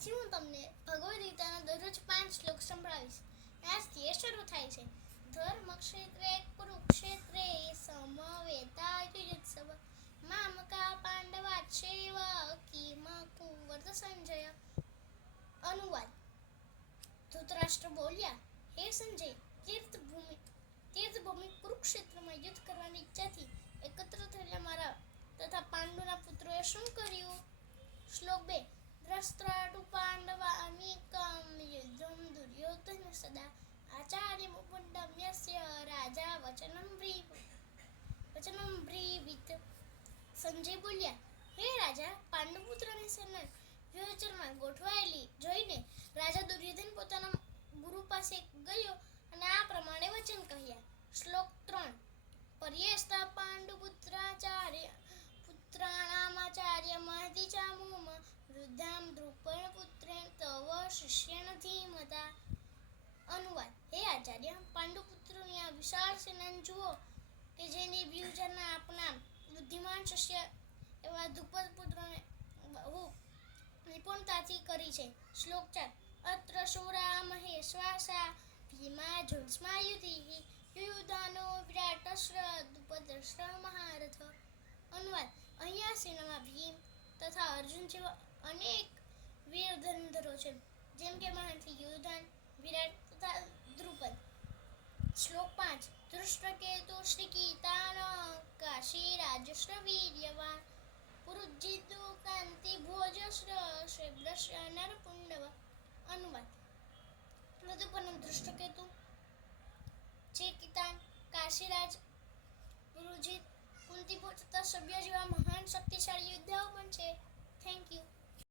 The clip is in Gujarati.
આજથી હું તમને ભગવદ્ ગીતાના દરરોજ 5 શ્લોક સંભળાવીશ. આજથી એ શરૂ થાય છે. ધર્મક્ષેત્રે કુરુક્ષેત્રે સમવેતાયુયુત્સવ મામકા પાંડવાચૈવ કિમકુર્વત સંજય. અનુવાદ. ધૃતરાષ્ટ્ર બોલ્યા, હે સંજય, તીર્થભૂમિ કુરુક્ષેત્રમાં યુદ્ધ કરવાની ઈચ્છાથી એકત્ર થયેલા મારા તથા પાંડુના પુત્રોએ શું કર્યું? શ્લોક 2. દ્રષ્ટ્રાટુ પાંડવાનીકમ યુદ્ધમ દુર્યોધન સદા આચાર્યમુપુંડમ યસ્ય રાજા વચનમ બ્રીવીત. સંજય બોલ્યા, હે રાજા, પાંડુપુત્રોની સેના વ્યૂહરચના ગોઠવાયેલી જોઈને રાજા દુર્યોધન પોતાના ગુરુ પાસે ગયો અને આ પ્રમાણે વચન કહ્યા. શ્લોક 3. પર્યેસ્તા પાંડુપુત્રાચાર્ય પુત્રાણામાચાર્ય મહતિ ચામુમ વૃદ્ધામ દ્રુપદપુત્રેણ તવ શિષ્યેણ ધીમતા. અનુવાદ. હે આચાર્ય, પાંડુપુત્રોની આ વિશાળ સેનાને જુઓ કે જેની વ્યૂહરચના આપના બુદ્ધિમાન શિષ્ય એવા દ્રુપદપુત્રોને બહુ નિપુણતાથી કરી છે. શ્લોક 4. અત્ર શૂરા મહેશ્વાસા ભીમા જુષ્માયુધિઃ યુયુધાનો વિરાટશ્ર દ્રુપદશ્ર મહારથ. અનુવાદ. અહીંયા સેનામાં ભીમ તથા અર્જુન જેવા અનેક વીર ધનુર્ધરો છે, જેમ કે મહારથી યુયુધાન, વિરાટ તથા દ્રુપદ. શ્લોક 5. ધૃષ્ટકેતુ શ્રીકીતાન કાશીરાજશ્ર વીર્યવાન પુરુજિતુ કાંતિભોજશ્ર શૈબ્રશ્ર નરપુંડવ. અનુવાદ. તદુપરાંત ધૃષ્ટકેતુ, ચેકિતાન, કાશીરાજ, પુરુજિત, કુંતીભોજ તથા સભ્ય જેવા મહાન શક્તિશાળી યોદ્ધાઓ પણ છે. Thank you.